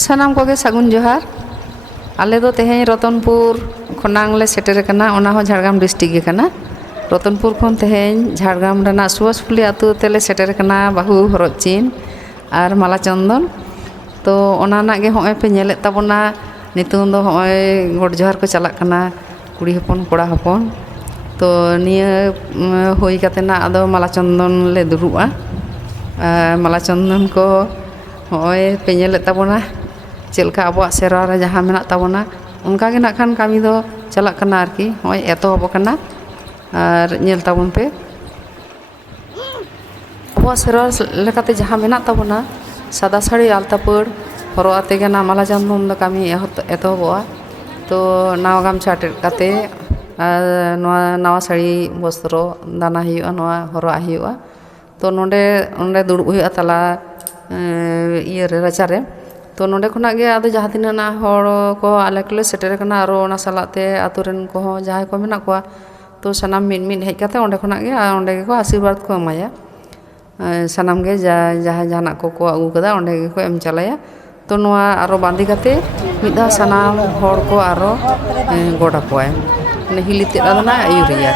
सानाम कोगे सागुन जोहार आले दो तेहें रतनपुर खनांग ले सेटेर कना ओना हो झारग्राम डिस्ट्रिक्ट गे कना रतनपुर खन तेहें झारग्राम रना सुवासफुली आतु तेले सेटेर कना बाहु हरद चीन और माला चंदन तो ओना ना गे होय पे नेले ताबोना नितुं दो होय गोड जोहार को चलाक कना कुड़ी हपन कोड़ा हपन तो निया होई काते ना आदो माला चंदन ले दुरुबा माला चंदन को होय पे नेले ताबोना चेलका अब सेरवा रे जहाँ मेना ताबोना उनका गे ना खान कामी दो चलाक कना आरकी होय एतोहब कना और नेल ताबोन पे अब सेरवा लेकाते जहाँ मेना ताबोना सादा साड़ी आलता पड़ हरो आते गे ना माला चंदन दो कामी एतोहबा तो नावा गामछा काते नवा साड़ी वस्त्र दाना हुआ नवा हरो हुआ तो नोंडे नोंडे दुड़ुब हुआ तला इये रे राचारे तो नोंडे खुना गे आदो जहाँ तिना ना हर को आले कोले सेटेर कना आरो ओना सालाते आतु रेन को हो जहाँ को मेना कोआ तो सानाम मिद मिद हेज काते ओंडे खुना गे ओंडे गे को आशीर्वाद को एमाया सानाम गे जहाँ जहाना को आगु कदा ओंडे गे को एम चलाया तो नवा आरो बांदी काते मिद दा सानाम हर को आरो गोड़ा कोय ने हिली ते ना आयुरिया